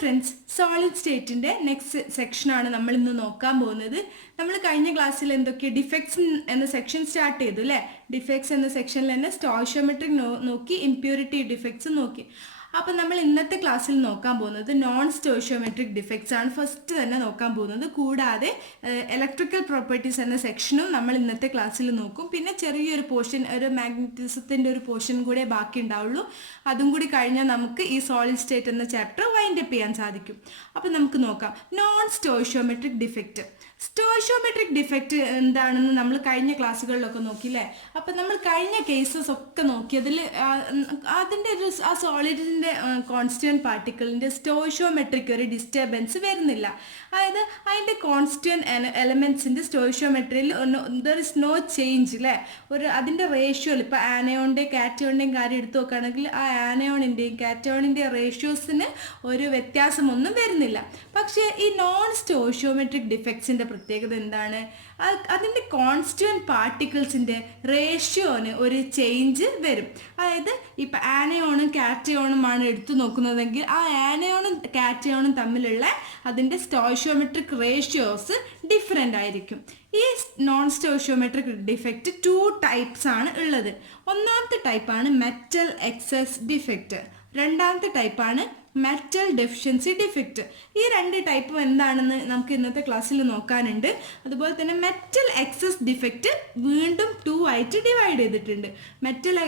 Friends, solid സ്റ്റേറ്റിൻ്റെ next സെക്ഷനാണ് നമ്മൾ ഇന്ന് നോക്കാൻ പോകുന്നത്. നമ്മൾ കഴിഞ്ഞ ക്ലാസ്സിൽ എന്തൊക്കെ ഡിഫക്ട്സ് എന്ന സെക്ഷൻ സ്റ്റാർട്ട് ചെയ്തു അല്ലേ. ഡിഫക്ട്സ് എന്ന സെക്ഷനിൽ തന്നെ സ്റ്റോയിഷ്യോമെട്രിക് നോക്കി, ഇംപ്യൂരിറ്റി ഡിഫക്ട്സ് നോക്കി. അപ്പോൾ നമ്മൾ ഇന്നത്തെ ക്ലാസ്സിൽ നോക്കാൻ പോകുന്നത് നോൺ സ്റ്റോയിഷ്യോമെട്രിക് ഡിഫക്ട്സ് ആണ് ഫസ്റ്റ് തന്നെ നോക്കാൻ പോകുന്നത്. കൂടാതെ ഇലക്ട്രിക്കൽ പ്രോപ്പർട്ടീസ് എന്ന സെക്ഷനും നമ്മൾ ഇന്നത്തെ ക്ലാസ്സിൽ നോക്കും. പിന്നെ ചെറിയൊരു പോർഷൻ, ഒരു മാഗ്നറ്റിസത്തിൻ്റെ ഒരു പോർഷൻ കൂടെ ബാക്കി ഉണ്ടാവുള്ളൂ. അതും കൂടി കഴിഞ്ഞാൽ നമുക്ക് ഈ സോളിഡ് സ്റ്റേറ്റ് എന്ന ചാപ്റ്റർ വൈൻഡ് അപ്പ് ചെയ്യാൻ സാധിക്കും. അപ്പോൾ നമുക്ക് നോക്കാം നോൺ സ്റ്റോയിഷ്യോമെട്രിക് ഡിഫക്റ്റ്. സ്റ്റോയിഷ്യോമെട്രിക് ഡിഫക്റ്റ് എന്താണെന്ന് നമ്മൾ കഴിഞ്ഞ ക്ലാസ്സുകളിലൊക്കെ നോക്കിയില്ലേ. അപ്പം നമ്മൾ കഴിഞ്ഞ കേസസ് ഒക്കെ നോക്കി അതിൽ അതിൻ്റെ ഒരു ആ സോളിഡിൻ്റെ കോൺസ്റ്റന്റ് പാർട്ടിക്കിളിൻ്റെ സ്റ്റോയിഷ്യോമെട്രിക് ഒരു ഡിസ്റ്റർബൻസ് വരുന്നില്ല. അതായത് അതിൻ്റെ കോൺസ്റ്റന്റ് എലമെൻസിൻ്റെ സ്റ്റോയിഷ്യോമെട്രിയിൽ ദർ ഇസ് നോ ചേഞ്ച് അല്ലേ. അതിൻ്റെ റേഷ്യോയിൽ ഇപ്പോൾ ആനയോണിൻ്റെയും കാറ്റയോണിൻ്റെയും കാര്യം എടുത്തു നോക്കുകയാണെങ്കിൽ ആ ആനയോണിൻ്റെയും കാറ്റയോണിൻ്റെയും റേഷ്യോസിന് ഒരു വ്യത്യാസമൊന്നും വരുന്നില്ല. പക്ഷേ ഈ നോൺ സ്റ്റോയിഷ്യോമെട്രിക് ഡിഫക്ട്സിൻ്റെ പ്രത്യേകത എന്താണ്? അതിൻ്റെ കോൺസ്റ്റന്റ് പാർട്ടിക്കിൾസിൻ്റെ റേഷ്യോന് ഒരു ചേഞ്ച് വരും. അതായത് ഇപ്പം ആനയോണും കാറ്റയോണുമാണ് എടുത്തു നോക്കുന്നതെങ്കിൽ ആ ആനയോണും കാറ്റയോണും തമ്മിലുള്ള അതിൻ്റെ സ്റ്റോയിഷ്യോമെട്രിക് റേഷ്യോസ് ഡിഫറെൻ്റ് ആയിരിക്കും. ഈ നോൺ സ്റ്റോയിഷ്യോമെട്രിക് ഡിഫക്റ്റ് 2 ടൈപ്സ് ആണ് ഉള്ളത്. ഒന്നാമത്തെ ടൈപ്പാണ് മെറ്റൽ എക്സസ് ഡിഫക്റ്റ്, രണ്ടാമത്തെ ടൈപ്പാണ് മെറ്റൽ ഡെഫിഷ്യൻസി ഡിഫക്റ്റ്. ഈ 2 ടൈപ്പും എന്താണെന്ന് നമുക്ക് ഇന്നത്തെ ക്ലാസ്സിൽ നോക്കാനുണ്ട്. അതുപോലെ തന്നെ മെറ്റൽ എക്സസ് ഡിഫക്റ്റ് വീണ്ടും 2 ആയിട്ട് ഡിവൈഡ് ചെയ്തിട്ടുണ്ട്. Metal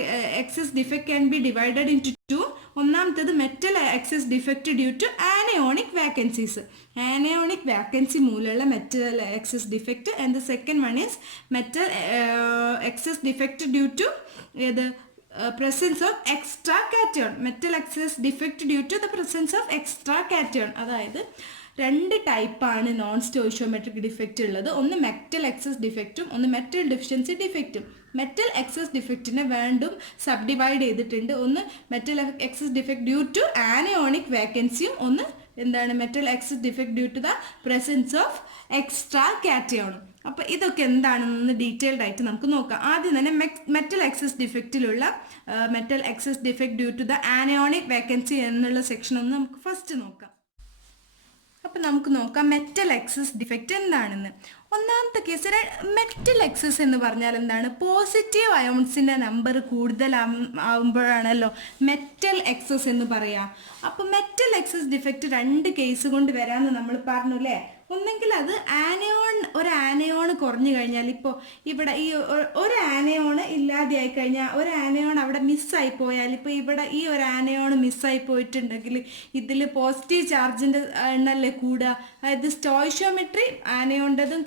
excess defect can be divided into 2. ഒന്നാമത്തേത് metal excess defect due to anionic vacancies, anionic vacancy മൂലമുള്ള metal excess defect. And the second one is metal excess defect due to presence of extra cation, metal excess defect due to the presence of extra cation. അതായത് 2 ടൈപ്പാണ് non സ്റ്റോയിഷ്യോമെട്രിക് defect ഉള്ളത്. ഒന്ന് metal excess ഡിഫക്റ്റും ഒന്ന് metal deficiency ഡിഫക്റ്റും. Metal excess ഡിഫക്റ്റിനെ വീണ്ടും subdivide ചെയ്തിട്ടുണ്ട്. ഒന്ന് metal excess defect due to anionic വാക്കൻസിയും ഒന്ന് എന്താണ് metal excess defect due to the presence of extra കാറ്റയോണും. അപ്പോൾ ഇതൊക്കെ എന്താണെന്ന് ഡീറ്റെയിൽഡ് ആയിട്ട് നമുക്ക് നോക്കാം. ആദ്യം തന്നെ മെറ്റൽ എക്സസ് ഡിഫക്റ്റിലുള്ള metal excess defect due to the anionic vacancy എന്നുള്ള സെക്ഷൻ ഒന്ന് നമുക്ക് ഫസ്റ്റ് നോക്കാം. അപ്പം നമുക്ക് നോക്കാം മെറ്റൽ എക്സസ് ഡിഫക്റ്റ് എന്താണെന്ന്. ഒന്നാമത്തെ കേസ് മെറ്റൽ എക്സസ് എന്ന് പറഞ്ഞാൽ എന്താണ്? പോസിറ്റീവ് അയോൺസിൻ്റെ നമ്പർ കൂടുതലാവുമ്പോഴാണല്ലോ മെറ്റൽ എക്സസ് എന്ന് പറയാം. അപ്പോൾ മെറ്റൽ എക്സസ് ഡിഫക്റ്റ് 2 കേസ് കൊണ്ട് വരാമെന്ന് നമ്മൾ പറഞ്ഞു അല്ലേ. ഒന്നെങ്കിൽ അത് ഒരു ആനയോൺ കുറഞ്ഞു കഴിഞ്ഞാൽ, ഇപ്പോൾ ഇവിടെ ഈ ഒരു ആനയോണ് ഇല്ലാതെയായി കഴിഞ്ഞാൽ, ഒരു ആനയോൺ അവിടെ മിസ്സായി പോയാൽ, ഇപ്പോൾ ഇവിടെ ഈ ഒരു ആനയോൺ മിസ്സായി പോയിട്ടുണ്ടെങ്കിൽ ഇതിൽ പോസിറ്റീവ് ചാർജിൻ്റെ എണ്ണല്ലേ കൂടുക. അതായത് സ്റ്റോയിഷ്യോമെട്രി ആനയോണ്ടതും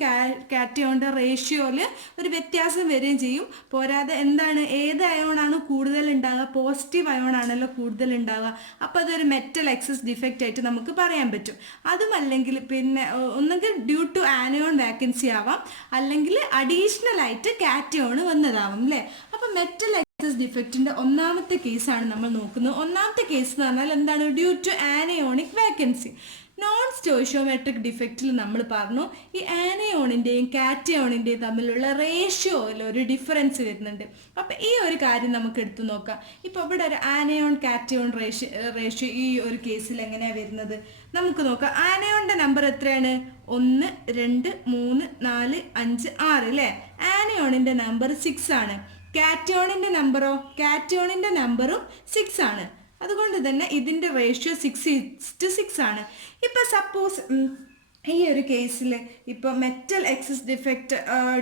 കാറ്റയോണിൻ്റെ റേഷ്യോയിൽ ഒരു വ്യത്യാസം വരികയും ചെയ്യും. പോരാതെ എന്താണ്, ഏത് അയോണാണ് കൂടുതൽ ഉണ്ടാകുക? പോസിറ്റീവ് അയോൺ ആണല്ലോ കൂടുതൽ ഉണ്ടാകുക. അപ്പോൾ അതൊരു മെറ്റൽ എക്സസ് ഡിഫക്റ്റ് ആയിട്ട് നമുക്ക് പറയാൻ പറ്റും. അതുമല്ലെങ്കിൽ പിന്നെ ഒന്നെങ്കിൽ ഡ്യൂ ടു ആനയോൺ വാക്കൻസി ആവാം, അല്ലെങ്കിൽ അഡീഷണൽ ആയിട്ട് കാറ്റയോൺ വന്നതാവാം അല്ലേ. അപ്പം മെറ്റൽ എക്സസ് ഡിഫക്റ്റിൻ്റെ ഒന്നാമത്തെ കേസാണ് നമ്മൾ നോക്കുന്നത്. ഒന്നാമത്തെ കേസ് എന്ന് പറഞ്ഞാൽ എന്താണ്? Due to anionic vacancy. Non stoichiometric ഡിഫക്റ്റിൽ നമ്മൾ പറഞ്ഞു ഈ ആനയോണിൻ്റെയും കാറ്റയോണിൻ്റെയും തമ്മിലുള്ള റേഷ്യോയിൽ ഒരു ഡിഫറൻസ് വരുന്നുണ്ട്. അപ്പം ഈ ഒരു കാര്യം നമുക്ക് എടുത്തു നോക്കാം. ഇപ്പോൾ ഇവിടെ ഒരു ആനയോൺ കാറ്റയോൺ റേഷ്യോ ഈ ഒരു കേസിൽ എങ്ങനെയാണ് വരുന്നത് നമുക്ക് നോക്കാം. ആനയോണിൻ്റെ നമ്പർ എത്രയാണ്? 1, 2, 3, 4, 5, 6 അല്ലേ. ആനയോണിൻ്റെ നമ്പർ 6 ആണ്. കാറ്റയോണിൻ്റെ നമ്പറും 6 ആണ്. അതുകൊണ്ട് തന്നെ ഇതിൻ്റെ റേഷ്യോ 6:6 ആണ്. ഇപ്പോൾ സപ്പോസ് ഈ ഒരു കേസിൽ ഇപ്പോൾ metal excess defect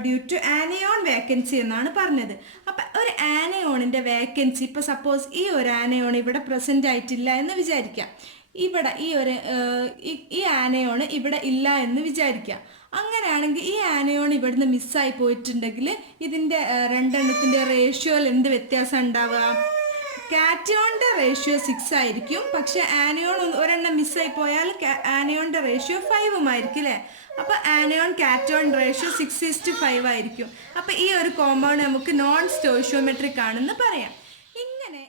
due to anion vacancy എന്നാണ് പറഞ്ഞത്. അപ്പം ഒരു ആനയോണിൻ്റെ വേക്കൻസി, ഇപ്പോൾ സപ്പോസ് ഈ ഒരു ആനയോൺ ഇവിടെ പ്രസൻ്റ് ആയിട്ടില്ല എന്ന് വിചാരിക്കാം. ഇവിടെ ഈ ആനയോൺ ഇവിടെ ഇല്ല എന്ന് വിചാരിക്കാം. അങ്ങനെയാണെങ്കിൽ ഈ ആനയോൺ ഇവിടുന്ന് മിസ്സായി പോയിട്ടുണ്ടെങ്കിൽ ഇതിൻ്റെ 2 റേഷ്യോയിൽ എന്ത് വ്യത്യാസം ഉണ്ടാവുക? കാറ്റയോണിൻ്റെ റേഷ്യോ 6 ആയിരിക്കും, പക്ഷേ ആനയോൺ ഒരെണ്ണം മിസ്സായി പോയാൽ ആനയോണിൻ്റെ റേഷ്യോ 5 ആയിരിക്കും അല്ലേ. അപ്പോൾ ആനയോൺ കാറ്റയോൺ റേഷ്യോ 6:5 ആയിരിക്കും. അപ്പോൾ ഈ ഒരു കോമ്പൗണ്ട് നമുക്ക് നോൺ സ്റ്റോയിഷ്യോമെട്രിക് ആണെന്ന് പറയാം. ഇങ്ങനെ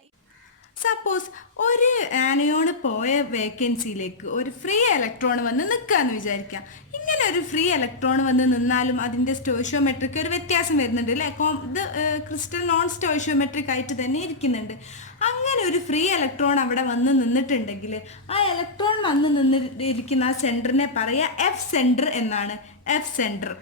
സപ്പോസ് ഒരു ആനയോണ് പോയ വേക്കൻസിയിലേക്ക് ഒരു ഫ്രീ ഇലക്ട്രോൺ വന്ന് നിൽക്കാന്ന് വിചാരിക്കാം. ഇങ്ങനെ ഒരു ഫ്രീ ഇലക്ട്രോൺ വന്ന് നിന്നാലും അതിൻ്റെ സ്റ്റോയിഷ്യോമെട്രിക് ഒരു വ്യത്യാസം വരുന്നുണ്ട് അല്ലേ. ഇത് ക്രിസ്റ്റൽ നോൺ സ്റ്റോയിഷ്യോമെട്രിക് ആയിട്ട് തന്നെ ഇരിക്കുന്നുണ്ട്. അങ്ങനെ ഒരു ഫ്രീ ഇലക്ട്രോൺ അവിടെ വന്ന് നിന്നിട്ടുണ്ടെങ്കിൽ ആ ഇലക്ട്രോൺ വന്ന് നിന്നിരിക്കുന്ന ആ സെൻറ്ററിനെ പറയുക എഫ് സെൻറ്റർ എന്നാണ്. F centre.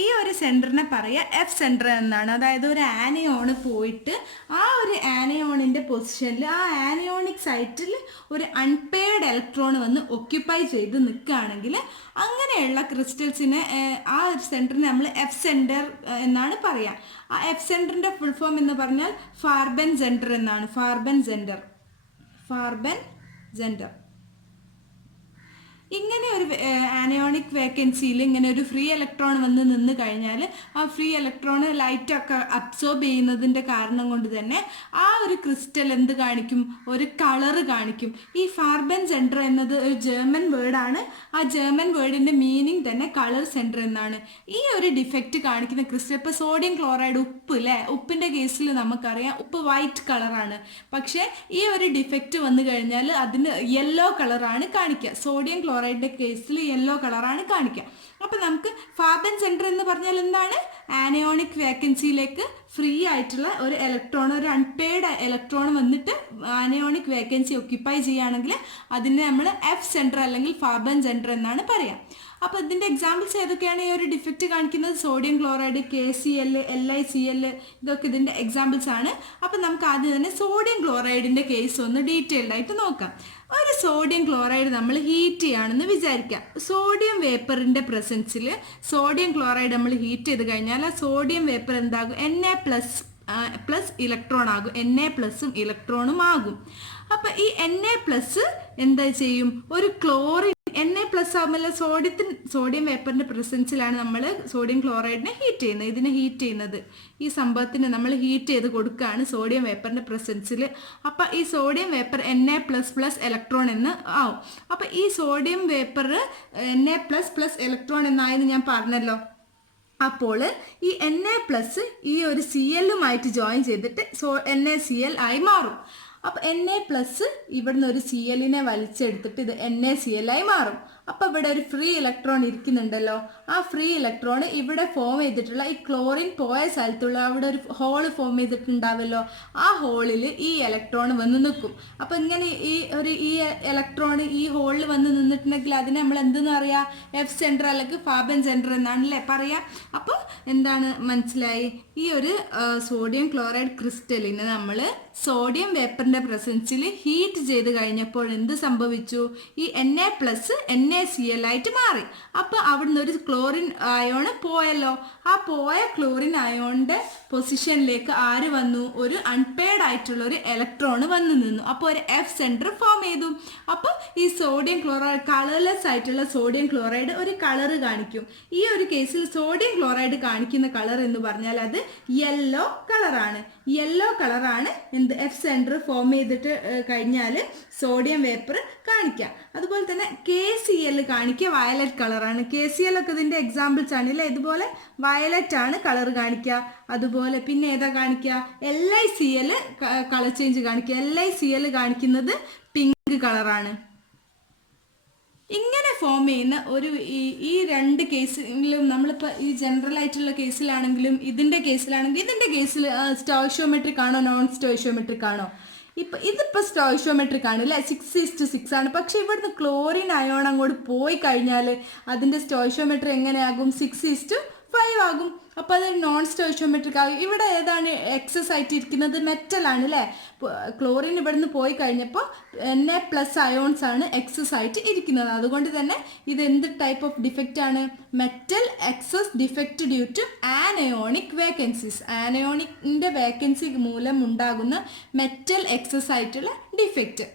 ഈ ഒരു സെൻറ്ററിനെ പറയുക എഫ് സെൻറ്റർ എന്നാണ്. അതായത് ഒരു ആനയോണ് പോയിട്ട് ആ ഒരു ആനയോണിൻ്റെ പൊസിഷനിൽ ആ ആനയോണിക് സൈറ്റിൽ ഒരു അൺപെയർഡ് ഇലക്ട്രോൺ വന്ന് ഒക്യുപ്പൈ ചെയ്ത് നിൽക്കുകയാണെങ്കിൽ അങ്ങനെയുള്ള ക്രിസ്റ്റൽസിനെ ആ ഒരു സെൻറ്ററിനെ നമ്മൾ എഫ് സെൻറ്റർ എന്നാണ് പറയുക. ആ എഫ് സെൻറ്ററിൻ്റെ ഫുൾ ഫോം എന്ന് പറഞ്ഞാൽ ഫാർബൻ സെൻറ്റർ എന്നാണ്. ഫാർബൻ സെൻറ്റർ. ഫാർബൻ സെൻറ്റർ. ഇങ്ങനെ ഒരു ആനയോണിക് വേക്കൻസിയിൽ ഇങ്ങനെ ഒരു ഫ്രീ ഇലക്ട്രോൺ വന്ന് നിന്ന് കഴിഞ്ഞാൽ ആ ഫ്രീ ഇലക്ട്രോൺ ലൈറ്റൊക്കെ അബ്സോർബ് ചെയ്യുന്നതിൻ്റെ കാരണം കൊണ്ട് തന്നെ ആ ഒരു ക്രിസ്റ്റൽ എന്ത് കാണിക്കും? ഒരു കളറ് കാണിക്കും. ഈ ഫാർബൻ സെൻറ്റർ എന്നത് ഒരു ജർമ്മൻ വേർഡാണ്. ആ ജർമ്മൻ വേർഡിൻ്റെ മീനിങ് തന്നെ കളർ സെൻറ്റർ എന്നാണ്. ഈ ഒരു ഡിഫക്റ്റ് കാണിക്കുന്ന ക്രിസ്റ്റൽ, ഇപ്പോൾ സോഡിയം ക്ലോറൈഡ്, ഉപ്പ് അല്ലേ, ഉപ്പിൻ്റെ കേസിൽ നമുക്കറിയാം ഉപ്പ് വൈറ്റ് കളറാണ്. പക്ഷേ ഈ ഒരു ഡിഫക്റ്റ് വന്നു കഴിഞ്ഞാൽ അതിന് യെല്ലോ കളറാണ് കാണിക്കുക. സോഡിയം ക്ലോറൈഡിൻ്റെ കേസിൽ യെല്ലോ കളറാണ് കാണിക്കുക. അപ്പം നമുക്ക് ഫാർബൻ സെൻറ്റർ എന്ന് പറഞ്ഞാൽ എന്താണ്? ആനയോണിക് വേക്കൻസിയിലേക്ക് ഫ്രീ ആയിട്ടുള്ള ഒരു ഇലക്ട്രോൺ, ഒരു അൺപെയ്ഡ് ഇലക്ട്രോൺ വന്നിട്ട് ആനയോണിക് വേക്കൻസി ഒക്യുപ്പൈ ചെയ്യുകയാണെങ്കിൽ അതിനെ നമ്മൾ എഫ് സെൻറ്റർ അല്ലെങ്കിൽ ഫാർബൻ സെൻറ്റർ എന്നാണ് പറയുക. അപ്പോൾ ഇതിൻ്റെ എക്സാമ്പിൾസ് ഏതൊക്കെയാണ് ഈ ഒരു ഡിഫക്റ്റ് കാണിക്കുന്നത്? സോഡിയം ക്ലോറൈഡ്, KCl, LiCl, ഇതൊക്കെ ഇതിൻ്റെ എക്സാമ്പിൾസ് ആണ്. അപ്പം നമുക്ക് ആദ്യം തന്നെ സോഡിയം ക്ലോറൈഡിൻ്റെ കേസ് ഒന്ന് ഡീറ്റെയിൽഡ് ആയിട്ട് നോക്കാം. ഒരു സോഡിയം ക്ലോറൈഡ് നമ്മൾ ഹീറ്റ് ചെയ്യുകയാണെന്ന് വിചാരിക്കാം. സോഡിയം വേപ്പറിൻ്റെ പ്രസൻസിൽ സോഡിയം ക്ലോറൈഡ് നമ്മൾ ഹീറ്റ് ചെയ്ത് കഴിഞ്ഞാൽ ആ സോഡിയം വേപ്പർ എന്താകും? Na+ ഇലക്ട്രോൺ ആകും. Na+ ഇലക്ട്രോണും ആകും. അപ്പം ഈ Na+ എന്താ ചെയ്യും? ഒരു ക്ലോറിൻ Na+ ആകുമ്പോൾ സോഡിയം വേപ്പറിൻ്റെ പ്രസൻസിലാണ് നമ്മൾ സോഡിയം ക്ലോറൈഡിനെ ഹീറ്റ് ചെയ്യുന്നത്. ഇതിനെ ഹീറ്റ് ചെയ്യുന്നത്, ഈ സംഭവത്തിന് നമ്മൾ ഹീറ്റ് ചെയ്ത് കൊടുക്കുകയാണ് സോഡിയം വേപ്പറിൻ്റെ പ്രസൻസിൽ. അപ്പം ഈ സോഡിയം വേപ്പർ Na++ ഇലക്ട്രോൺ എന്ന് ആവും. അപ്പം ഈ സോഡിയം വേപ്പർ Na++ ഇലക്ട്രോൺ എന്നായെന്ന് ഞാൻ പറഞ്ഞല്ലോ. അപ്പോൾ ഈ Na+ ഈ ഒരു Cl ജോയിൻ ചെയ്തിട്ട് NaCl ആയി മാറും. അപ്പോൾ Na+ ഇവിടുന്ന് ഒരു Clനെ വലിച്ചെടുത്തിട്ട് ഇത് NaCl ആയി മാറും. അപ്പോൾ ഇവിടെ ഒരു ഫ്രീ ഇലക്ട്രോൺ ഇരിക്കുന്നുണ്ടല്ലോ. ആ ഫ്രീ ഇലക്ട്രോൺ ഇവിടെ ഫോം ചെയ്തിട്ടുള്ള ഈ ക്ലോറിൻ പോയ സ്ഥലത്തുള്ള അവിടെ ഒരു ഹോള് ഫോം ചെയ്തിട്ടുണ്ടാവല്ലോ. ആ ഹോളിൽ ഈ ഇലക്ട്രോൺ വന്ന് നിൽക്കും. അപ്പോൾ ഇങ്ങനെ ഈ ഇലക്ട്രോൺ ഈ ഹോളിൽ വന്ന് നിന്നിട്ടുണ്ടെങ്കിൽ അതിനെ നമ്മൾ എന്തെന്ന് പറയാ? എഫ് സെൻറ്റർ അല്ലെങ്കിൽ ഫാർബൻ സെൻറ്റർ എന്നാണല്ലേ പറയാ. അപ്പോൾ എന്താണ് മനസ്സിലായി? ഈ ഒരു സോഡിയം ക്ലോറൈഡ് ക്രിസ്റ്റലിനെ നമ്മൾ സോഡിയം വേപ്പറിൻ്റെ പ്രസൻസിൽ ഹീറ്റ് ചെയ്ത് കഴിഞ്ഞപ്പോൾ എന്ത് സംഭവിച്ചു? ഈ Na+ NaCl ആയിട്ട് മാറി. അപ്പോൾ അവിടുന്ന് ഒരു ക്ലോറിൻ അയോൺ പോയല്ലോ. ആ പോയ ക്ലോറിൻ അയോണിൻ്റെ പൊസിഷനിലേക്ക് ആര് വന്നു? ഒരു അൺപെയർഡ് ആയിട്ടുള്ള ഒരു ഇലക്ട്രോൺ വന്ന് നിന്നു. അപ്പോൾ ഒരു എഫ് സെൻറ്റർ ഫോം ചെയ്തു. അപ്പോൾ ഈ സോഡിയം ക്ലോറൈഡ്, കളർലെസ് ആയിട്ടുള്ള സോഡിയം ക്ലോറൈഡ് ഒരു കളറ് കാണിക്കും. ഈ ഒരു കേസിൽ സോഡിയം ക്ലോറൈഡ് കാണിക്കുന്ന കളർ എന്ന് പറഞ്ഞാൽ അത് യെല്ലോ കളറാണ്. യെല്ലോ കളറാണ് എന്ത്? എഫ് സെൻറ്റർ ഫോം ചെയ്തിട്ട് കഴിഞ്ഞാൽ സോഡിയം വേപ്പർ കാണിക്കുക. അതുപോലെ തന്നെ KCl കാണിക്കുക വയലറ്റ് കളറാണ്. KCl ഒക്കെ ഇതിൻ്റെ എക്സാമ്പിൾസ് ആണ് അല്ലേ. ഇതുപോലെ വയലറ്റ് ആണ് കളർ കാണിക്കുക. അതുപോലെ പിന്നെ ഏതാ കാണിക്കുക? LiCl കളർ ചേഞ്ച് കാണിക്കുക. LiCl കാണിക്കുന്നത് പിങ്ക് കളറാണ്. ഇങ്ങനെ ഫോം ചെയ്യുന്ന ഒരു ഈ രണ്ട് കേസിലും നമ്മളിപ്പോൾ ഈ ജനറൽ ആയിട്ടുള്ള കേസിലാണെങ്കിലും ഇതിൻ്റെ കേസിൽ സ്റ്റോയിഷ്യോമെട്രിക് ആണോ നോൺ സ്റ്റോയിഷ്യോമെട്രിക് ആണോ? ഇതിപ്പോൾ സ്റ്റോയിഷ്യോമെട്രിക് ആണ് അല്ലേ, 6:6 ആണ്. പക്ഷെ ഇവിടുന്ന് ക്ലോറിൻ അയോൺ അങ്ങോട്ട് പോയി കഴിഞ്ഞാൽ അതിൻ്റെ സ്റ്റോയിഷ്യോമെട്രി എങ്ങനെയാകും? 6:5 ആകും. അപ്പോൾ അത് നോൺ സ്റ്റോയിഷ്യോമെട്രിക് ആകും. ഇവിടെ ഏതാണ് എക്സസ് ആയിട്ട് ഇരിക്കുന്നത്? മെറ്റൽ ആണ് അല്ലേ. ക്ലോറിൻ ഇവിടുന്ന് പോയി കഴിഞ്ഞപ്പോൾ Na+ അയോൺസ് ആണ് എക്സസ് ആയിട്ട് ഇരിക്കുന്നത്. അതുകൊണ്ട് തന്നെ ഇത് എന്ത് ടൈപ്പ് ഓഫ് ഡിഫക്റ്റ് ആണ്? Metal excess defect due to anionic vacancies. ആനയോണിക്കിൻ്റെ വേക്കൻസി മൂലം ഉണ്ടാകുന്ന മെറ്റൽ എക്സസ് ആയിട്ടുള്ള ഡിഫക്റ്റ്.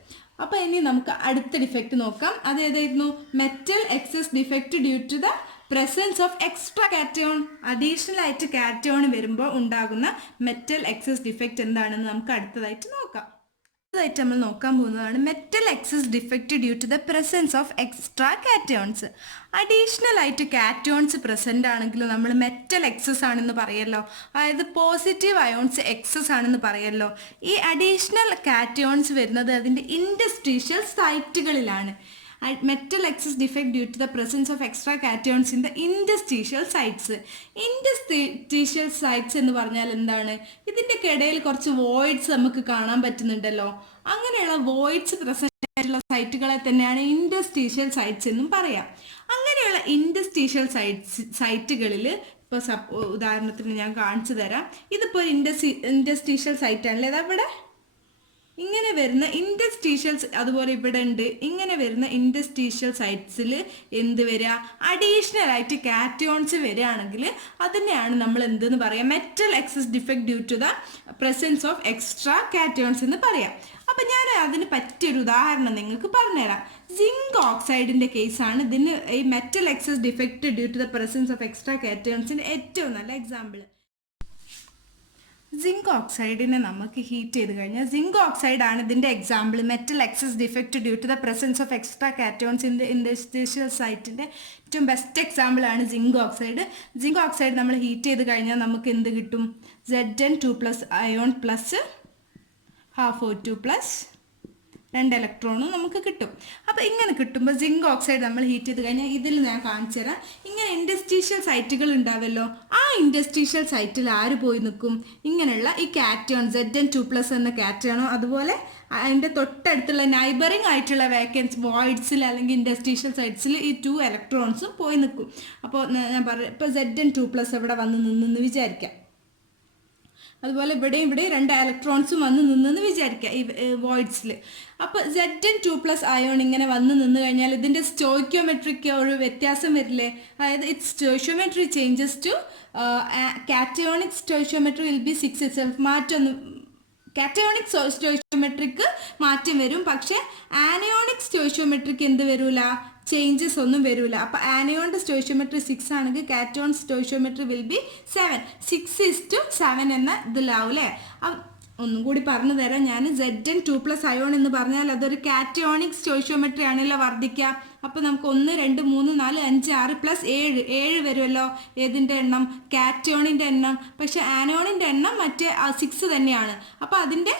അപ്പോൾ ഇനി നമുക്ക് അടുത്ത ഡിഫക്റ്റ് നോക്കാം. അതേതായിരുന്നു? Metal excess defect due to the presence of extra cation. Additional ആയിട്ട് കാറ്റയോൺ വരുമ്പോൾ ഉണ്ടാകുന്ന മെറ്റൽ എക്സസ് ഡിഫക്റ്റ് എന്താണെന്ന് നമുക്ക് അടുത്തതായിട്ട് നോക്കാം. ായിട്ട് നമ്മൾ നോക്കാൻ പോകുന്നതാണ് metal excess defect due to the presence of extra cations. Additional ആയിട്ട് കാറ്റയോൺസ് പ്രസന്റ് ആണെങ്കിലും നമ്മൾ മെറ്റൽ എക്സസ് ആണെന്ന് പറയല്ലോ, അതായത് പോസിറ്റീവ് അയോൺസ് എക്സസ് ആണെന്ന് പറയല്ലോ. ഈ അഡീഷണൽ കാറ്റയോൺസ് വരുന്നത് അതിൻ്റെ ഇൻഡസ്ട്രീഷ്യൽ സൈറ്റുകളിലാണ്. Metal excess defect due to the presence of extra cations in the interstitial sites. Interstitial sites എന്ന് പറഞ്ഞാൽ എന്താണ്? ഇതിൻ്റെ ഇടയിൽ കുറച്ച് വോയിഡ്സ് നമുക്ക് കാണാൻ പറ്റുന്നുണ്ടല്ലോ. അങ്ങനെയുള്ള വോയിഡ്സ് പ്രസന്റ് ആയിട്ടുള്ള സൈറ്റുകളെ തന്നെയാണ് ഇൻഡസ്ട്രീഷ്യൽ സൈറ്റ്സ് എന്നും പറയാം. അങ്ങനെയുള്ള ഇൻഡസ്ട്രീഷ്യൽ സൈറ്റുകളിൽ ഇപ്പോൾ ഉദാഹരണത്തിന് ഞാൻ കാണിച്ചു തരാം. ഇതിപ്പോൾ ഇൻഡസ്ട്രീഷ്യൽ സൈറ്റാണല്ലേ, അതാ ഇവിടെ ഇങ്ങനെ വരുന്ന ഇൻഡസ്ട്രീഷ്യൽസ്, അതുപോലെ ഇവിടെ ഉണ്ട്. ഇങ്ങനെ വരുന്ന ഇൻഡസ്ട്രീഷ്യൽ സൈറ്റ്സിൽ എന്ത് വരിക? അഡീഷണൽ ആയിട്ട് കാറ്റയോൺസ് വരികയാണെങ്കിൽ അതിനെയാണ് നമ്മൾ എന്തെന്ന് പറയാം? Metal excess defect due to the presence of extra cations എന്ന് പറയാം. അപ്പം ഞാൻ അതിന് പറ്റിയൊരു ഉദാഹരണം നിങ്ങൾക്ക് പറഞ്ഞുതരാം. സിങ്ക് ഓക്സൈഡിൻ്റെ കേസാണ് ഇതിന് ഈ metal excess defect due to the presence of extra കാറ്റയോൺസിൻ്റെ ഏറ്റവും നല്ല എക്സാമ്പിൾ. സിങ്ക് ഓക്സൈഡിനെ നമുക്ക് ഹീറ്റ് ചെയ്ത് കഴിഞ്ഞാൽ സിങ്ക് ഓക്സൈഡ് ആണ് ഇതിൻ്റെ example. Metal excess defect due to the presence of extra cations in the interstitial സൈറ്റിൻ്റെ ഏറ്റവും ബെസ്റ്റ് എക്സാമ്പിൾ ആണ് സിങ്ക് ഓക്സൈഡ്. സിങ്ക് ഓക്സൈഡ് നമ്മൾ ഹീറ്റ് ചെയ്ത് കഴിഞ്ഞാൽ നമുക്ക് എന്ത് കിട്ടും? Zn2+ അയോൺ പ്ലസ് ½ O2+ 2 ഇലക്ട്രോണും നമുക്ക് കിട്ടും. അപ്പോൾ ഇങ്ങനെ കിട്ടുമ്പോൾ സിങ്ക് ഓക്സൈഡ് നമ്മൾ ഹീറ്റ് ചെയ്ത് കഴിഞ്ഞാൽ ഇതിൽ ഞാൻ കാണിച്ചു തരാം. ഇങ്ങനെ ഇൻഡസ്ട്രീഷ്യൽ സൈറ്റുകൾ ഉണ്ടാവല്ലോ, ആ ഇൻഡസ്ട്രീഷ്യൽ സൈറ്റിൽ ആര് പോയി നിൽക്കും? ഇങ്ങനെയുള്ള ഈ കാറ്റയോൺ Zn2+ എന്ന കാറ്റയോണോ അതുപോലെ അതിൻ്റെ തൊട്ടടുത്തുള്ള നൈബറിങ് ആയിട്ടുള്ള വേക്കൻസ് വോയിഡ്സിൽ അല്ലെങ്കിൽ ഇൻഡസ്ട്രീഷ്യൽ സൈറ്റ്സിൽ ഈ 2 ഇലക്ട്രോൺസും പോയി നിൽക്കും. അപ്പോൾ ഞാൻ പറയാം, ഇപ്പോൾ Zn2+ ഇവിടെ വന്ന് നിന്നെന്ന് വിചാരിക്കാം. അതുപോലെ ഇവിടെയും 2 ഇലക്ട്രോൺസും വന്ന് നിന്നെന്ന് വിചാരിക്കുക ഈ വോയിഡ്സിൽ. അപ്പോൾ Zn2+ അയോൺ ഇങ്ങനെ വന്ന് നിന്ന് കഴിഞ്ഞാൽ ഇതിൻ്റെ സ്റ്റോയിക്യോമെട്രിക്ക് ഒരു വ്യത്യാസം വരില്ലേ? അതായത് it stoichiometry changes to cationic stoichiometry will be 6 itself. മാറ്റൊന്നും കാറ്റയോണിക് സ്റ്റോയിക്യോമെട്രിക്ക് മാറ്റം വരും, പക്ഷേ ആനയോണിക് സ്റ്റോയിക്യോമെട്രിക്ക് എന്ത് വരില്ല? ചേഞ്ചസ് ഒന്നും വരില്ല. അപ്പോൾ ആനയോണിൻ്റെ സ്റ്റോയിക്യോമെട്രി 6 ആണെങ്കിൽ കാറ്റയോൺ സ്റ്റോയിക്യോമെട്രി വിൽ ബി 7. 6:7 എന്ന ഇതിലാവും അല്ലേ? ഒന്നും കൂടി പറഞ്ഞു തരാം ഞാൻ. Zn2+ അയോൺ എന്ന് പറഞ്ഞാൽ അതൊരു കാറ്റയോണിക് സ്റ്റോയിക്യോമെട്രി ആണല്ലോ വർദ്ധിക്കുക. അപ്പോൾ നമുക്ക് 1, 2, 3, 4, 5, 6 + 7 വരുമല്ലോ. ഏതിൻ്റെ എണ്ണം? കാറ്റയോണിൻ്റെ എണ്ണം. പക്ഷെ ആനോണിൻ്റെ എണ്ണം മറ്റേ 6 തന്നെയാണ്. അപ്പോൾ അതിൻ്റെ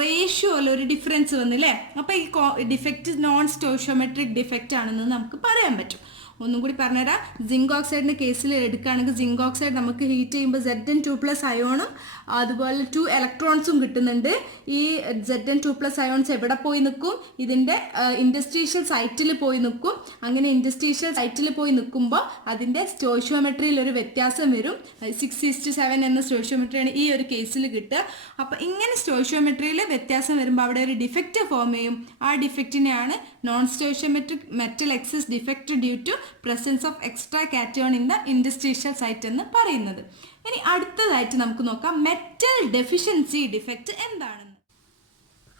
റേഷ്യോയിൽ ഒരു ഡിഫറൻസ് വന്നില്ലേ? അപ്പോൾ ഈ ഡിഫക്റ്റ് നോൺ സ്റ്റോയിക്യോമെട്രിക് ഡിഫക്റ്റ് ആണെന്ന് നമുക്ക് പറയാൻ പറ്റും. ഒന്നും കൂടി പറഞ്ഞുതരാം. സിങ്ക് ഓക്സൈഡിൻ്റെ കേസിൽ എടുക്കുകയാണെങ്കിൽ സിങ്ക് ഓക്സൈഡ് നമുക്ക് ഹീറ്റ് ചെയ്യുമ്പോൾ Zn2+ അയോണും അതുപോലെ 2 ഇലക്ട്രോൺസും കിട്ടുന്നുണ്ട്. ഈ Zn2+ അയോൺസ് എവിടെ പോയി നിൽക്കും? ഇതിൻ്റെ ഇൻഡസ്ട്രീഷ്യൽ സൈറ്റിൽ പോയി നിൽക്കും. അങ്ങനെ ഇൻഡസ്ട്രീഷ്യൽ സൈറ്റിൽ പോയി നിൽക്കുമ്പോൾ അതിൻ്റെ സ്റ്റോയിക്യോമെട്രിയിൽ ഒരു വ്യത്യാസം വരും. 6:7 എന്ന സ്റ്റോയിക്യോമെട്രിയാണ് ഈ ഒരു കേസിൽ കിട്ടുക. അപ്പോൾ ഇങ്ങനെ സ്റ്റോയിക്യോമെട്രിയിൽ വ്യത്യാസം വരുമ്പോൾ അവിടെ ഒരു ഡിഫക്റ്റ് ഫോം ചെയ്യും. ആ ഡിഫക്റ്റിനെയാണ് non stoichiometric metal excess defect due to presence of extra cation in the interstitial site എന്ന് പറയുന്നത്. ഇനി അടുത്തതായിട്ട് നമുക്ക് നോക്കാം മെറ്റൽ ഡെഫിഷ്യൻസി ഡിഫക്റ്റ് എന്താണെന്ന്.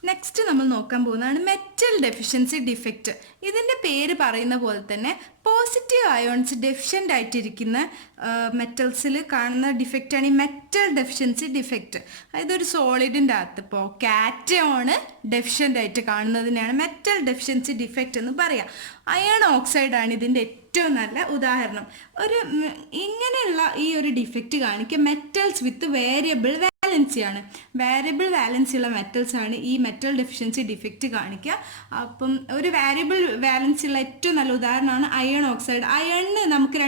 നെക്സ്റ്റ് നമ്മൾ നോക്കാൻ പോകുന്നതാണ് മെറ്റൽ ഡെഫിഷ്യൻസി ഡിഫക്റ്റ്. ഇതിൻ്റെ പേര് പറയുന്ന പോലെ തന്നെ പോസിറ്റീവ് അയോൺസ് ഡെഫിഷ്യൻ്റ് ആയിട്ടിരിക്കുന്ന മെറ്റൽസിൽ കാണുന്ന ഡിഫക്റ്റാണ് ഈ മെറ്റൽ ഡെഫിഷ്യൻസി ഡിഫക്റ്റ്. അതായത് ഒരു സോളിഡിൻ്റെ അകത്ത് ഇപ്പോൾ കാറ്റയോണ് ഡെഫിഷ്യൻ്റ് ആയിട്ട് കാണുന്നതിനെയാണ് മെറ്റൽ ഡെഫിഷ്യൻസി ഡിഫക്റ്റ് എന്ന് പറയാം. അയൺ ഓക്സൈഡാണ് ഇതിൻ്റെ ഏറ്റവും നല്ല ഉദാഹരണം. ഇങ്ങനെയുള്ള ഈ ഒരു ഡിഫക്റ്റ് കാണിക്കുക മെറ്റൽസ് വിത്ത് വേരിയബിൾ വാലൻസിയാണ്. വേരിയബിൾ വാലൻസിയുള്ള മെറ്റൽസ് ആണ് ഈ മെറ്റൽ ഡെഫിഷ്യൻസി ഡിഫക്റ്റ് കാണിക്കുക. അപ്പം ഒരു വേരിയബിൾ വാലൻസിയുള്ള ഏറ്റവും നല്ല ഉദാഹരണമാണ് അയൺ ഓക്സൈഡ്. അയണിന് നമുക്ക്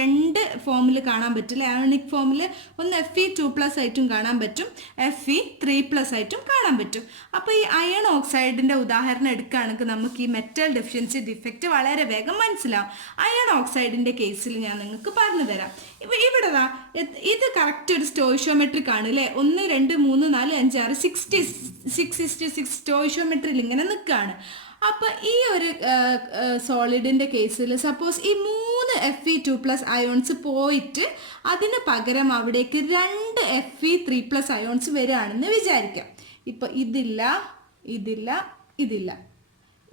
രണ്ട് ഫോമിൽ കാണാൻ പറ്റില്ല. അയോണിക് ഫോമിൽ ഒന്ന് Fe2+ ആയിട്ടും കാണാൻ പറ്റും, Fe3+ ആയിട്ടും കാണാൻ പറ്റും. അപ്പോൾ ഈ അയൺ ഓക്സൈഡിൻ്റെ ഉദാഹരണം എടുക്കുകയാണെങ്കിൽ നമുക്ക് ഈ മെറ്റൽ ഡെഫിഷ്യൻസി ഡിഫക്റ്റ് വളരെ വേഗം മനസ്സിലാവും. അയൺ ഓക്സൈഡിൻ്റെ കേസിൽ ഞാൻ നിങ്ങൾക്ക് പറഞ്ഞു തരാം. ഇവിടെ ഇത് കറക്റ്റ് ഒരു സ്റ്റോയിക്യോമെട്രിക് ആണ് അല്ലേ? 1, 2, 3, 4, 5, 6 66 സ്റ്റോയിക്യോമെട്രിയിൽ ഇങ്ങനെ നിൽക്കുകയാണ്. അപ്പോൾ ഈ ഒരു സോളിഡിൻ്റെ കേസിൽ സപ്പോസ് ഈ 3 Fe2+ അയോൺസ് പോയിട്ട് അതിന് പകരം അവിടേക്ക് 2 Fe3+ അയോൺസ് വരികയാണെന്ന് വിചാരിക്കാം. ഇപ്പോൾ ഇതില്ല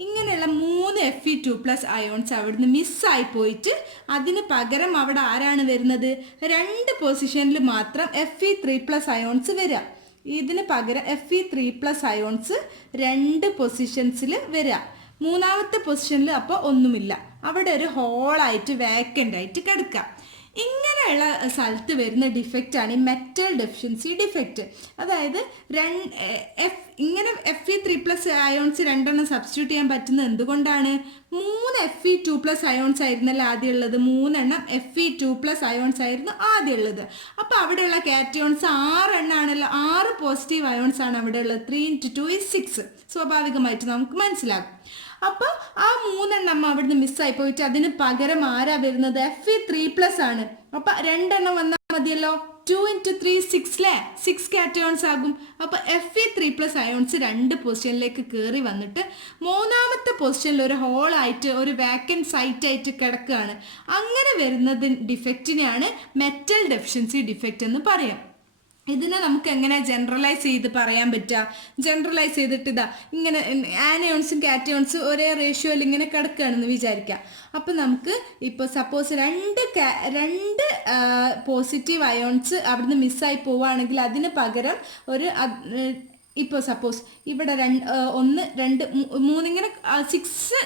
ഇങ്ങനെയുള്ള 3 Fe2+ അയോൺസ് അവിടുന്ന് മിസ്സായി പോയിട്ട് അതിന് പകരം അവിടെ ആരാണ് വരുന്നത്? 2 പൊസിഷനിൽ മാത്രം Fe3+ അയോൺസ് വരിക. ഇതിന് പകരം Fe3+ അയോൺസ് 2 പൊസിഷൻസിൽ വരിക. മൂന്നാമത്തെ പൊസിഷനിൽ അപ്പോൾ ഒന്നുമില്ല, അവിടെ ഒരു ഹോളായിട്ട് വേക്കൻ്റ് ആയിട്ട് കിടക്കുക. ഇങ്ങനെയുള്ള സ്ഥലത്ത് വരുന്ന ഡിഫക്റ്റാണ് ഈ മെറ്റൽ ഡെഫിഷ്യൻസി ഡിഫക്റ്റ്. അതായത് ഇങ്ങനെ Fe3+ അയോൺസ് 2 സബ്സ്റ്റിറ്റ്യൂട്ട് ചെയ്യാൻ പറ്റുന്നത് എന്തുകൊണ്ടാണ്? 3 Fe2+ അയോൺസ് ആയിരുന്നല്ലോ ആദ്യം ഉള്ളത്, 3 Fe2+ അയോൺസ് ആയിരുന്നു ആദ്യം ഉള്ളത്. അപ്പോൾ അവിടെയുള്ള കാറ്റയോൺസ് 6 ആണല്ലോ, 6 പോസിറ്റീവ് അയോൺസ് ആണ് അവിടെ ഉള്ളത്. 3 × 2 = 6. സ്വാഭാവികമായിട്ട് നമുക്ക് മനസ്സിലാകും. അപ്പോൾ ആ 3 അവിടുന്ന് മിസ്സായി പോയിട്ട് അതിന് പകരം ആരാ വരുന്നത്? Fe3+ ആണ്. അപ്പോൾ 2 വന്നാൽ മതിയല്ലോ. 2 × 3 6 അല്ലേ, 6 കാറ്റയോൺസ് ആകും. അപ്പോൾ Fe3+ അയോൺസ് 2 പൊസിഷനിലേക്ക് കയറി വന്നിട്ട് മൂന്നാമത്തെ പൊസിഷനിൽ ഒരു ഹോളായിട്ട് ഒരു വാക്കൻറ്റ് സൈറ്റ് ആയിട്ട് കിടക്കുകയാണ്. അങ്ങനെ വരുന്നത് ഡിഫക്റ്റിനെയാണ് മെറ്റൽ ഡെഫിഷ്യൻസി ഡിഫക്റ്റ് എന്ന് പറയാം. ഇതിനെ നമുക്ക് എങ്ങനെ ജനറലൈസ് ചെയ്ത് പറയാൻ പറ്റുക? ജനറലൈസ് ചെയ്തിട്ട് ഇതാ ഇങ്ങനെ ആനയോൺസും കാറ്റയോൺസും ഒരേ റേഷ്യോയിൽ ഇങ്ങനെ കിടക്കുകയാണെന്ന് വിചാരിക്കാം. അപ്പം നമുക്ക് ഇപ്പോൾ സപ്പോസ് 2 പോസിറ്റീവ് അയോൺസ് അവിടുന്ന് മിസ്സായി പോവുകയാണെങ്കിൽ അതിന് പകരം ഒരു ഇപ്പോൾ സപ്പോസ് ഇവിടെ 1 2 3 ഇങ്ങനെ 6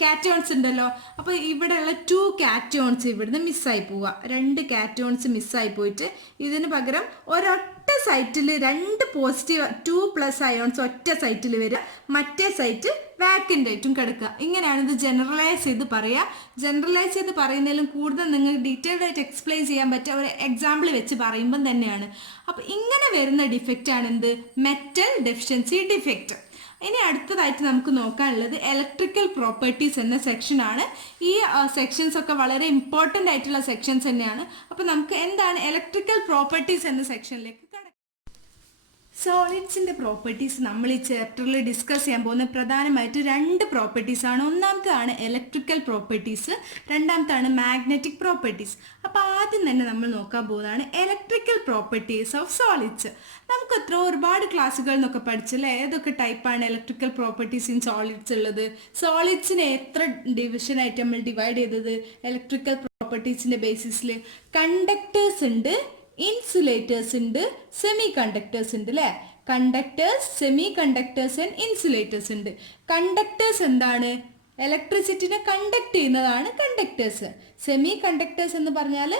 കാറ്റയോൺസ് ഉണ്ടല്ലോ. അപ്പോൾ ഇവിടെയുള്ള 2 കാറ്റയോൺസ് ഇവിടുന്ന് മിസ്സായി പോവുക. 2 കാറ്റയോൺസ് മിസ്സായി പോയിട്ട് ഇതിന് പകരം ഒരൊറ്റ സൈറ്റിൽ 2 പോസിറ്റീവ് 2+ അയോൺസ് ഒറ്റ സൈറ്റിൽ വരിക, മറ്റേ സൈറ്റ് വാക്കൻ്റ് ആയിട്ടും കിടക്കുക. ഇങ്ങനെയാണ് ഇത് ജനറലൈസ് ചെയ്ത് പറയുക. ജനറലൈസ് ചെയ്ത് പറയുന്നതിലും കൂടുതൽ നിങ്ങൾക്ക് ഡീറ്റെയിൽഡ് ആയിട്ട് എക്സ്പ്ലെയിൻ ചെയ്യാൻ പറ്റുക ഒരു എക്സാമ്പിൾ വെച്ച് പറയുമ്പം തന്നെയാണ്. അപ്പോൾ ഇങ്ങനെ വരുന്ന ഡിഫക്റ്റാണ് എന്ത്? Metal deficiency defect. ഇനി അടുത്തതായിട്ട് നമുക്ക് നോക്കാനുള്ളത് ഇലക്ട്രിക്കൽ പ്രോപ്പർട്ടീസ് എന്ന സെക്ഷനാണ്. ഈ സെക്ഷൻസ് ഒക്കെ വളരെ ഇമ്പോർട്ടൻ്റ് ആയിട്ടുള്ള സെക്ഷൻസ് തന്നെയാണ്. അപ്പോൾ നമുക്ക് എന്താണ് ഇലക്ട്രിക്കൽ പ്രോപ്പർട്ടീസ് എന്ന സെക്ഷനിലേക്ക് കടക്കാം. സോളിഡ്സിൻ്റെ പ്രോപ്പർട്ടീസ് നമ്മൾ ഈ ചാപ്റ്ററിൽ ഡിസ്കസ് ചെയ്യാൻ പോകുന്ന പ്രധാനമായിട്ട് 2 പ്രോപ്പർട്ടീസാണ്. ഒന്നാമത്താണ് ഇലക്ട്രിക്കൽ പ്രോപ്പർട്ടീസ്, രണ്ടാമത്താണ് മാഗ്നറ്റിക് പ്രോപ്പർട്ടീസ്. അപ്പോൾ ആദ്യം തന്നെ നമ്മൾ നോക്കാൻ പോകുന്നതാണ് ഇലക്ട്രിക്കൽ പ്രോപ്പർട്ടീസ് ഓഫ് സോളിഡ്സ്. നമുക്ക് ഒരുപാട് ക്ലാസ്സുകൾ എന്നൊക്കെ പഠിച്ചല്ലേ ഏതൊക്കെ ടൈപ്പാണ് ഇലക്ട്രിക്കൽ പ്രോപ്പർട്ടീസ് ഇൻ സോളിഡ്സ് ഉള്ളത്. സോളിഡ്സിനെ എത്ര ഡിവിഷനായിട്ട് നമ്മൾ ഡിവൈഡ് ചെയ്തത് ഇലക്ട്രിക്കൽ പ്രോപ്പർട്ടീസിൻ്റെ ബേസിസിൽ? കണ്ടക്ടേഴ്സ് ഉണ്ട്, ഇൻസുലേറ്റേഴ്സ് ഉണ്ട്, സെമി കണ്ടക്ടേഴ്സ് ഉണ്ട് അല്ലേ. Conductors, semiconductors and insulators ഉണ്ട്. കണ്ടക്ടേഴ്സ് എന്താണ്? ഇലക്ട്രിസിറ്റിനെ കണ്ടക്ട് ചെയ്യുന്നതാണ് കണ്ടക്ടേഴ്സ്. സെമി കണ്ടക്ടേഴ്സ് എന്ന് പറഞ്ഞാൽ,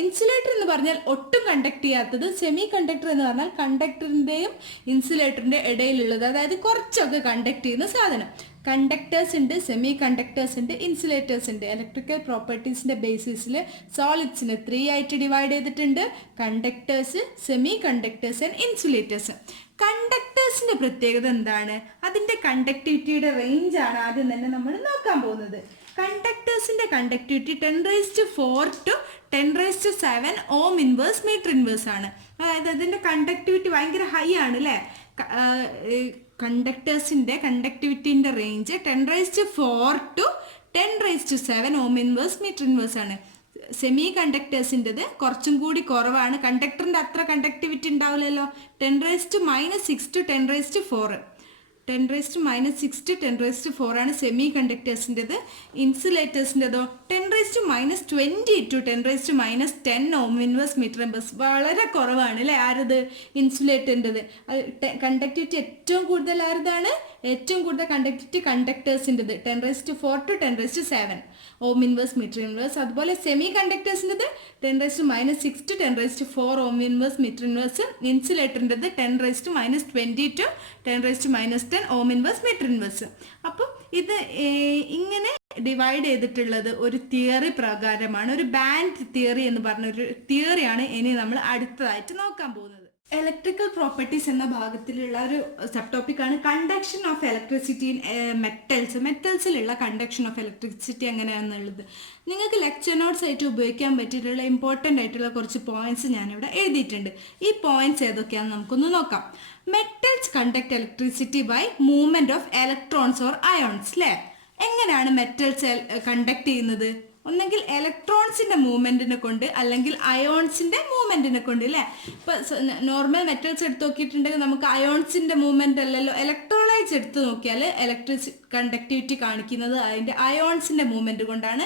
ഇൻസുലേറ്റർ എന്ന് പറഞ്ഞാൽ ഒട്ടും കണ്ടക്ട് ചെയ്യാത്തത്. സെമി കണ്ടക്ടർ എന്ന് പറഞ്ഞാൽ കണ്ടക്ടറിൻ്റെയും ഇൻസുലേറ്ററിൻ്റെ ഇടയിലുള്ളത്, അതായത് കുറച്ചൊക്കെ കണ്ടക്ട് ചെയ്യുന്ന സാധനം. കണ്ടക്ടേഴ്സ് ഉണ്ട്, സെമി കണ്ടക്ടേഴ്സ് ഉണ്ട്, ഇൻസുലേറ്റേഴ്സ് ഉണ്ട്. ഇലക്ട്രിക്കൽ പ്രോപ്പർട്ടീസിൻ്റെ ബേസിസിൽ സോളിഡ്സിനെ 3 ആയിട്ട് ഡിവൈഡ് ചെയ്തിട്ടുണ്ട്: conductors, semiconductors and insulators. കണ്ടക്ടേഴ്സിൻ്റെ പ്രത്യേകത എന്താണ്? അതിൻ്റെ കണ്ടക്ടിവിറ്റിയുടെ റേഞ്ചാണ് ആദ്യം തന്നെ നമ്മൾ നോക്കാൻ പോകുന്നത്. കണ്ടക്ടേഴ്സിൻ്റെ conductivity 10⁴ to 10⁷ ohm inverse metre inverse ആണ്. അതായത് അതിൻ്റെ കണ്ടക്ടിവിറ്റി ഭയങ്കര ഹൈ ആണ് അല്ലേ. കണ്ടക്ടേഴ്സിൻ്റെ കണ്ടക്ടിവിറ്റിൻ്റെ range 10⁴ to 10⁷ ohm inverse metre inverse ആണ്. സെമി കണ്ടക്ടേഴ്സിൻ്റെത് കുറച്ചും കൂടി കുറവാണ്. കണ്ടക്ടറിൻ്റെ അത്ര കണ്ടക്ടിവിറ്റി ഉണ്ടാവില്ലല്ലോ. 10⁻⁻6 to 10⁴. 10⁻⁶ to 10⁴ ആണ് സെമി കണ്ടക്ടേഴ്സിൻ്റെത്. ഇൻസുലേറ്റേഴ്സിൻ്റെതോ 10⁻20 to 10⁻10 ohm inverse metre inverse. വളരെ കുറവാണ് അല്ലേ ആരത്? ഇൻസുലേറ്ററിൻ്റെത്. കണ്ടക്ടിവിറ്റി ഏറ്റവും കൂടുതൽ ആരതാണ്? ഏറ്റവും കൂടുതൽ കണ്ടക്ടിവിറ്റി കണ്ടക്ടേഴ്സിൻ്റെത് 10⁴ to 10⁷ ohm inverse metre inverse. അതുപോലെ സെമി കണ്ടക്ടേഴ്സിൻ്റെത് 10⁻⁻6 to 10⁴ ohm inverse metre inverse. ഇൻസുലേറ്ററിൻ്റെത് 10⁻20 to 10⁻10 ohm inverse metre inverse. അപ്പം ഇത് ഇങ്ങനെ ഡിവൈഡ് ചെയ്തിട്ടുള്ളത് ഒരു തിയറി പ്രകാരമാണ്. ഒരു ബാൻഡ് തിയറി എന്ന് പറഞ്ഞ ഒരു തിയറിയാണ് ഇനി നമ്മൾ അടുത്തതായിട്ട് നോക്കാൻ പോകുന്നത്. ഇലക്ട്രിക്കൽ പ്രോപ്പർട്ടീസ് എന്ന ഭാഗത്തിലുള്ള ഒരു സബ് ടോപ്പിക്കാണ് conduction of electricity in metals. മെറ്റൽസിലുള്ള കണ്ടക്ഷൻ ഓഫ് ഇലക്ട്രിസിറ്റി എങ്ങനെയാണെന്നുള്ളത് നിങ്ങൾക്ക് ലെക്ചർ നോട്ട്സ് ആയിട്ട് ഉപയോഗിക്കാൻ പറ്റിയിട്ടുള്ള ഇമ്പോർട്ടൻ്റ് ആയിട്ടുള്ള കുറച്ച് പോയിന്റ്സ് ഞാനിവിടെ എഴുതിയിട്ടുണ്ട്. ഈ പോയിന്റ്സ് ഏതൊക്കെയാണെന്ന് നമുക്കൊന്ന് നോക്കാം. Metals conduct electricity by movement of electrons or ions അല്ലേ. എങ്ങനെയാണ് മെറ്റൽസ് കണ്ടക്ട് ചെയ്യുന്നത്? ഒന്നെങ്കിൽ ഇലക്ട്രോൺസിൻ്റെ മൂവ്മെൻറ്റിനെ കൊണ്ട്, അല്ലെങ്കിൽ അയോൺസിൻ്റെ മൂവ്മെൻറ്റിനെ കൊണ്ട് അല്ലേ. ഇപ്പോൾ നോർമൽ മെറ്റൽസ് എടുത്ത് നോക്കിയിട്ടുണ്ടെങ്കിൽ നമുക്ക് അയോൺസിൻ്റെ മൂവ്മെൻ്റ് അല്ലല്ലോ, ഇലക്ട്രോലൈറ്റ് ഇലക്ട്രോലൈറ്റ്സ് എടുത്ത് നോക്കിയാൽ കണ്ടക്ടിവിറ്റി കാണിക്കുന്നത് അതിൻ്റെ അയോൺസിൻ്റെ മൂവ്മെൻറ്റ് കൊണ്ടാണ്.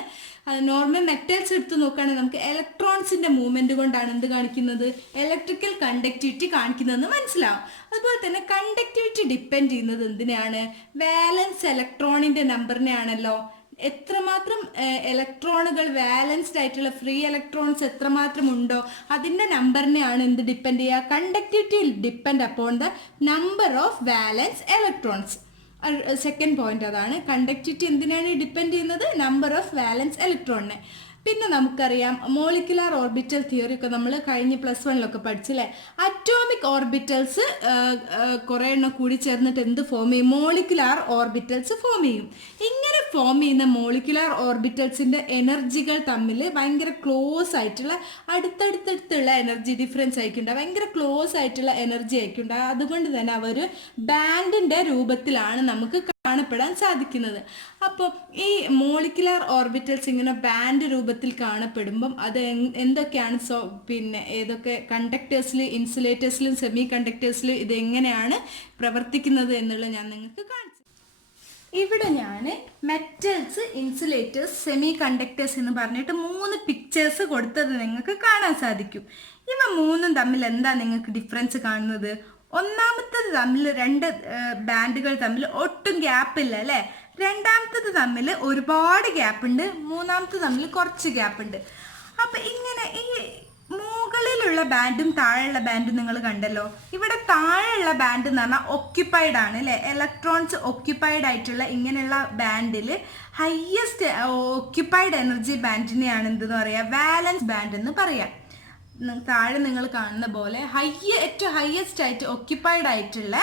നോർമൽ മെറ്റൽസ് എടുത്ത് നോക്കുകയാണെങ്കിൽ നമുക്ക് ഇലക്ട്രോൺസിൻ്റെ മൂവ്മെൻറ്റ് കൊണ്ടാണ് എന്ത് കാണിക്കുന്നത്, ഇലക്ട്രിക്കൽ കണ്ടക്ടിവിറ്റി കാണിക്കുന്നതെന്ന് മനസ്സിലാവും. അതുപോലെ തന്നെ കണ്ടക്ടിവിറ്റി ഡിപ്പെൻഡ് ചെയ്യുന്നത് എന്തിനാണ്, വാലൻസ് ഇലക്ട്രോണിൻ്റെ നമ്പറിനെയാണല്ലോ. എത്രമാത്രം ഇലക്ട്രോണുകൾ വാലൻസ്ഡ് ആയിട്ടുള്ള ഫ്രീ ഇലക്ട്രോൺസ് എത്രമാത്രം ഉണ്ടോ അതിൻ്റെ നമ്പറിനെയാണ് എന്ത് ഡിപ്പെൻഡ് ചെയ്യുക, conductivity depend upon the number of വാലൻസ് electrons. Second point അതാണ്, കണ്ടക്ടിവിറ്റി എന്തിനാണ് ഡിപ്പെൻഡ് ചെയ്യുന്നത്, നമ്പർ ഓഫ് വാലൻസ് ഇലക്ട്രോണിനെ. പിന്നെ നമുക്കറിയാം മോളിക്കുലാർ ഓർബിറ്റൽ തിയറി ഒക്കെ നമ്മൾ കഴിഞ്ഞ +1 പഠിച്ചില്ലേ. അറ്റോമിക് ഓർബിറ്റൽസ് കുറേ എണ്ണം കൂടി ചേർന്നിട്ട് എന്ത് ഫോം ചെയ്യും, മോളിക്കുലാർ ഓർബിറ്റൽസ് ഫോം ചെയ്യും. ഇങ്ങനെ ഫോം ചെയ്യുന്ന മോളിക്കുലാർ ഓർബിറ്റൽസിൻ്റെ എനർജികൾ തമ്മിൽ ഭയങ്കര ക്ലോസ് ആയിട്ടുള്ള അടുത്തടുത്തുള്ള എനർജി ഡിഫറൻസ് ആയിക്കുണ്ടാകും, ഭയങ്കര ക്ലോസ് ആയിട്ടുള്ള എനർജി ആയിക്കുണ്ടാകും. അതുകൊണ്ട് തന്നെ അവർ ബാൻഡിൻ്റെ രൂപത്തിലാണ് നമുക്ക് കാണപ്പെടാൻ സാധിക്കുന്നത്. അപ്പോൾ ഈ മോളിക്കുലാർ ഓർബിറ്റൽസ് ഇങ്ങനെ ബാൻഡ് രൂപത്തിൽ കാണപ്പെടുമ്പം അത് എന്തൊക്കെയാണ്, പിന്നെ ഏതൊക്കെ കണ്ടക്ടേഴ്സിൽ, ഇൻസുലേറ്റേഴ്സിലും സെമി കണ്ടക്ടേഴ്സിലും ഇത് എങ്ങനെയാണ് പ്രവർത്തിക്കുന്നത് എന്നുള്ളത് ഞാൻ നിങ്ങൾക്ക് കാണിച്ചു. ഇവിടെ ഞാൻ മെറ്റൽസ്, ഇൻസുലേറ്റേഴ്സ്, സെമി കണ്ടക്ടേഴ്സ് എന്ന് പറഞ്ഞിട്ട് 3 പിക്ചേഴ്സ് കൊടുത്തത് നിങ്ങൾക്ക് കാണാൻ സാധിക്കും. ഇവ 3ഉം തമ്മിൽ എന്താ നിങ്ങൾക്ക് ഡിഫറൻസ് കാണുന്നത്, ഒന്നാമത്തത് തമ്മിൽ 2 ബാൻഡുകൾ തമ്മിൽ ഒട്ടും ഗ്യാപ്പില്ല അല്ലേ, രണ്ടാമത്തത് തമ്മിൽ ഒരുപാട് ഗ്യാപ്പുണ്ട്, മൂന്നാമത്തത് തമ്മിൽ കുറച്ച് ഗ്യാപ്പുണ്ട്. അപ്പം ഇങ്ങനെ ഈ മുകളിലുള്ള ബാൻഡും താഴെയുള്ള ബാൻഡും നിങ്ങൾ കണ്ടല്ലോ. ഇവിടെ താഴെയുള്ള ബാൻഡ് എന്ന് പറഞ്ഞാൽ ഒക്യുപ്പൈഡ് ആണ് അല്ലേ, ഇലക്ട്രോൺസ് ഒക്യുപ്പൈഡ് ആയിട്ടുള്ള ഇങ്ങനെയുള്ള ബാൻഡിൽ ഹയ്യസ്റ്റ് ഒക്യുപ്പൈഡ് എനർജി ബാൻഡിനെയാണ് എന്തെന്ന് പറയുക, വാലൻസ് ബാൻഡ് എന്ന് പറയാം. താഴെ നിങ്ങൾ കാണുന്ന പോലെ ഏറ്റവും ഹയ്യസ്റ്റ് ആയിട്ട് ഒക്യുപ്പൈഡ് ആയിട്ടുള്ള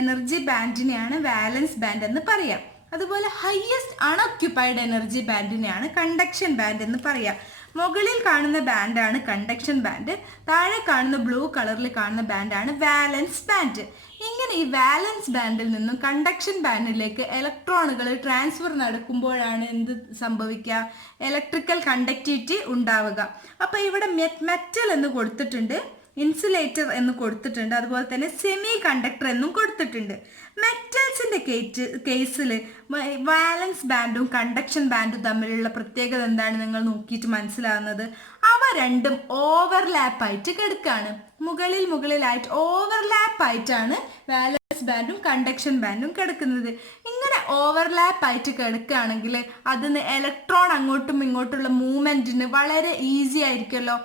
എനർജി ബാൻഡിനെയാണ് വാലൻസ് ബാൻഡ് എന്ന് പറയാം. അതുപോലെ ഹയ്യസ്റ്റ് അൺഒക്യുപ്പൈഡ് എനർജി ബാൻഡിനെയാണ് കണ്ടക്ഷൻ ബാൻഡ് എന്ന് പറയാം. മുകളിൽ കാണുന്ന ബാൻഡാണ് കണ്ടക്ഷൻ ബാൻഡ്, താഴെ കാണുന്ന ബ്ലൂ കളറിൽ കാണുന്ന ബാൻഡാണ് വാലൻസ് ബാൻഡ്. ഇങ്ങനെ ഈ വാലൻസ് ബാൻഡിൽ നിന്നും കണ്ടക്ഷൻ ബാൻഡിലേക്ക് ഇലക്ട്രോണുകൾ ട്രാൻസ്ഫർ നടക്കുമ്പോഴാണ് എന്ത് സംഭവിക്കുക, ഇലക്ട്രിക്കൽ കണ്ടക്ടിവിറ്റി ഉണ്ടാവുക. അപ്പോൾ ഇവിടെ മെറ്റൽ എന്ന് കൊടുത്തിട്ടുണ്ട്, ഇൻസുലേറ്റർ എന്ന് കൊടുത്തിട്ടുണ്ട്, അതുപോലെ തന്നെ സെമി കണ്ടക്ടർ എന്നും കൊടുത്തിട്ടുണ്ട്. മെറ്റൽസിൻ്റെ കേസിൽ വാലൻസ് ബാൻഡും കണ്ടക്ഷൻ ബാൻഡും തമ്മിലുള്ള പ്രത്യേകത എന്താണ് നിങ്ങൾ നോക്കിയിട്ട് മനസ്സിലാവുന്നത്, അവ രണ്ടും ഓവർലാപ്പായിട്ട് കിടക്കുകയാണ്. മുകളിലായിട്ട് ഓവർലാപ്പായിട്ടാണ് വാലൻസ് ബാൻഡും കണ്ടക്ഷൻ ബാൻഡും കിടക്കുന്നത്. ഇങ്ങനെ ഓവർലാപ്പായിട്ട് കിടക്കുകയാണെങ്കിൽ അതിന് ഇലക്ട്രോൺ അങ്ങോട്ടും ഇങ്ങോട്ടുള്ള മൂവ്മെൻറ്റിന് വളരെ ഈസി ആയിരിക്കുമല്ലോ.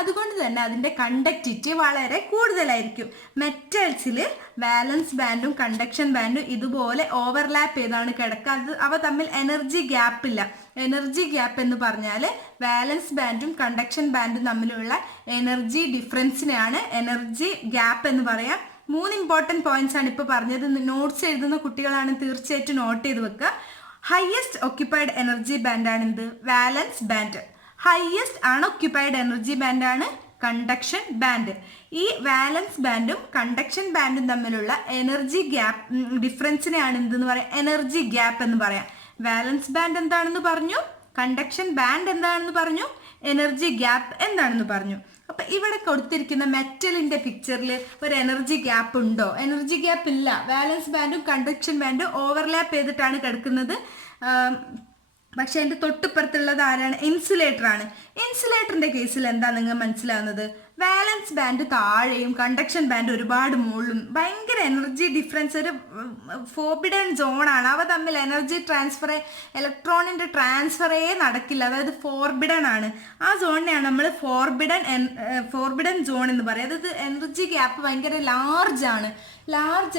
അതുകൊണ്ട് തന്നെ അതിൻ്റെ കണ്ടക്ടിവിറ്റി വളരെ കൂടുതലായിരിക്കും. മെറ്റൽസിൽ വാലൻസ് ബാൻഡും കണ്ടക്ഷൻ ബാൻഡും ഇതുപോലെ ഓവർലാപ്പ് ചെയ്താണ് കിടക്കുക. അവ തമ്മിൽ എനർജി ഗ്യാപ്പില്ല. എനർജി ഗ്യാപ്പ് എന്ന് പറഞ്ഞാൽ വാലൻസ് ബാൻഡും കണ്ടക്ഷൻ ബാൻഡും തമ്മിലുള്ള എനർജി ഡിഫറൻസിനെയാണ് എനർജി ഗ്യാപ്പ് എന്ന് പറയാം. 3 ഇമ്പോർട്ടൻറ്റ് പോയിന്റ്സ് ആണ് ഇപ്പോൾ പറഞ്ഞത്. നോട്ട്സ് എഴുതുന്ന കുട്ടികളാണ് തീർച്ചയായിട്ടും നോട്ട് ചെയ്ത് വെക്കുക. ഹയസ്റ്റ് ഒക്യുപ്പൈഡ് എനർജി ബാൻഡാണ് എന്ത്, valence band. Highest unoccupied energy ബാൻഡാണ് കണ്ടക്ഷൻ ബാൻഡ്. ഈ വാലൻസ് ബാൻഡും കണ്ടക്ഷൻ ബാൻഡും തമ്മിലുള്ള എനർജി ഗ്യാപ്പ് ഡിഫറൻസിനെയാണ് എന്തെന്ന് പറയാം, എനർജി ഗ്യാപ്പ് എന്ന് പറയാം. വാലൻസ് ബാൻഡ് എന്താണെന്ന് പറഞ്ഞു, കണ്ടക്ഷൻ ബാൻഡ് എന്താണെന്ന് പറഞ്ഞു, എനർജി ഗ്യാപ്പ് എന്താണെന്ന് പറഞ്ഞു. അപ്പം ഇവിടെ കൊടുത്തിരിക്കുന്ന മെറ്റലിൻ്റെ പിക്ചറിൽ ഒരു എനർജി ഗ്യാപ്പ് ഉണ്ടോ, എനർജി ഗ്യാപ്പ് ഇല്ല. വാലൻസ് ബാൻഡും കണ്ടക്ഷൻ ബാൻഡും ഓവർലാപ്പ് ചെയ്തിട്ടാണ് കിടക്കുന്നത്. പക്ഷെ അതിൻ്റെ തൊട്ടിപ്പുറത്തുള്ളത് ആരാണ്, ഇൻസുലേറ്റർ ആണ്. ഇൻസുലേറ്ററിൻ്റെ കേസിൽ എന്താ നിങ്ങൾ മനസ്സിലാവുന്നത്, വാലൻസ് ബാൻഡ് താഴെയും കണ്ടക്ഷൻ ബാൻഡ് ഒരുപാട് മുകളിലും, ഭയങ്കര എനർജി ഡിഫറൻസ്, ഒരു ഫോർബിഡൻ സോണാണ്. അവ തമ്മിൽ എനർജി ട്രാൻസ്ഫർ, ഇലക്ട്രോണിൻ്റെ ട്രാൻസ്ഫറേ നടക്കില്ല, അതായത് ഫോർബിഡൻ ആണ്. ആ സോണിനെയാണ് നമ്മൾ ഫോർബിഡൻ സോൺ എന്ന് പറയുന്നത്. അതായത് എനർജി ഗ്യാപ്പ് ഭയങ്കര ലാർജ്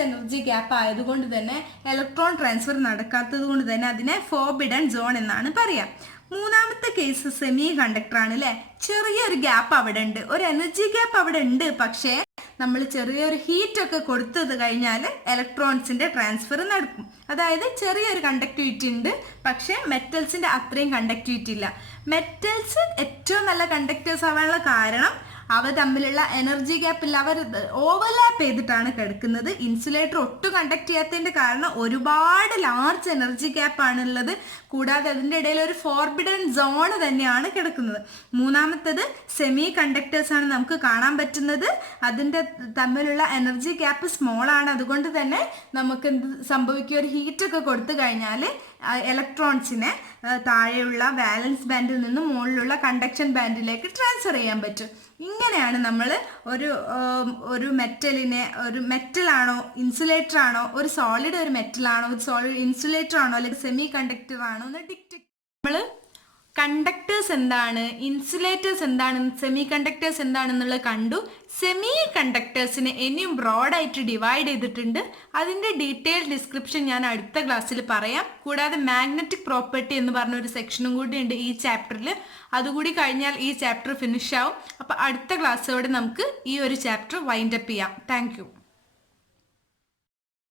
എനർജി ഗ്യാപ്പ് ആയതുകൊണ്ട് തന്നെ ഇലക്ട്രോൺ ട്രാൻസ്ഫർ നടക്കാത്തത് കൊണ്ട് തന്നെ അതിനെ ഫോർബിഡൻ സോൺ എന്നാണ് പറയാം. മൂന്നാമത്തെ കേസ് സെമി കണ്ടക്ടർ ആണ് അല്ലേ. ചെറിയൊരു ഗ്യാപ്പ് അവിടെ ഉണ്ട്, ഒരു എനർജി ഗ്യാപ്പ് അവിടെ ഉണ്ട്. പക്ഷേ നമ്മൾ ചെറിയൊരു ഹീറ്റ് ഒക്കെ കൊടുത്തത് കഴിഞ്ഞാൽ ഇലക്ട്രോൺസിന്റെ ട്രാൻസ്ഫർ നടക്കും. അതായത് ചെറിയൊരു കണ്ടക്ടിവിറ്റി ഉണ്ട്, പക്ഷേ മെറ്റൽസിന്റെ അത്രയും കണ്ടക്ടിവിറ്റി ഇല്ല. മെറ്റൽസ് ഏറ്റവും നല്ല കണ്ടക്ടേഴ്സ് ആവാനുള്ള കാരണം അവ തമ്മിലുള്ള എനർജി ഗ്യാപ്പിൽ അവർ ഓവർലാപ്പ് ചെയ്തിട്ടാണ് കിടക്കുന്നത്. ഇൻസുലേറ്റർ ഒട്ടും കണ്ടക്ട് ചെയ്യാത്തതിൻ്റെ കാരണം ഒരുപാട് ലാർജ് എനർജി ഗ്യാപ്പ് ആണുള്ളത്. കൂടാതെ അതിൻ്റെ ഇടയിൽ ഒരു ഫോർബിഡൻ സോൺ തന്നെയാണ് കിടക്കുന്നത്. മൂന്നാമത്തത് സെമി കണ്ടക്ടേഴ്സ് ആണ് നമുക്ക് കാണാൻ പറ്റുന്നത്. അതിൻ്റെ തമ്മിലുള്ള എനർജി ഗ്യാപ്പ് സ്മോൾ ആണ്. അതുകൊണ്ട് തന്നെ നമുക്ക് എന്ത് സംഭവിക്കും, ഒരു ഹീറ്റൊക്കെ കൊടുത്തു കഴിഞ്ഞാൽ ഇലക്ട്രോൺസിനെ താഴെയുള്ള വാലൻസ് ബാൻഡിൽ നിന്നും മുകളിലുള്ള കണ്ടക്ഷൻ ബാൻഡിലേക്ക് ട്രാൻസ്ഫർ ചെയ്യാൻ പറ്റും. ഇങ്ങനെയാണ് നമ്മൾ ഒരു മെറ്റലിനെ, ഒരു മെറ്റലാണോ ഇൻസുലേറ്റർ ആണോ, ഒരു സോളിഡ് ഒരു മെറ്റലാണോ, ഒരു സോളിഡ് ഇൻസുലേറ്റർ ആണോ, അല്ലെങ്കിൽ സെമി കണ്ടക്ടർ ആണോ എന്ന് ഡിറ്റക്ട്. നമ്മൾ കണ്ടക്ടേഴ്സ് എന്താണ്, ഇൻസുലേറ്റേഴ്സ് എന്താണ്, സെമി കണ്ടക്ടേഴ്സ് എന്താണെന്നുള്ളത് കണ്ടു. സെമി കണ്ടക്ടേഴ്സിനെ ഇനിയും ബ്രോഡായിട്ട് ഡിവൈഡ് ചെയ്തിട്ടുണ്ട്. അതിൻ്റെ ഡീറ്റെയിൽ ഡിസ്ക്രിപ്ഷൻ ഞാൻ അടുത്ത ക്ലാസ്സിൽ പറയാം. കൂടാതെ മാഗ്നറ്റിക് പ്രോപ്പർട്ടി എന്ന് പറഞ്ഞ ഒരു സെക്ഷനും കൂടി ഉണ്ട് ഈ ചാപ്റ്ററിൽ. അതുകൂടി കഴിഞ്ഞാൽ ഈ ചാപ്റ്റർ ഫിനിഷ് ആവും. അപ്പോൾ അടുത്ത ക്ലാസ്സോടെ നമുക്ക് ഈ ഒരു ചാപ്റ്റർ വൈൻഡപ്പ് ചെയ്യാം. താങ്ക്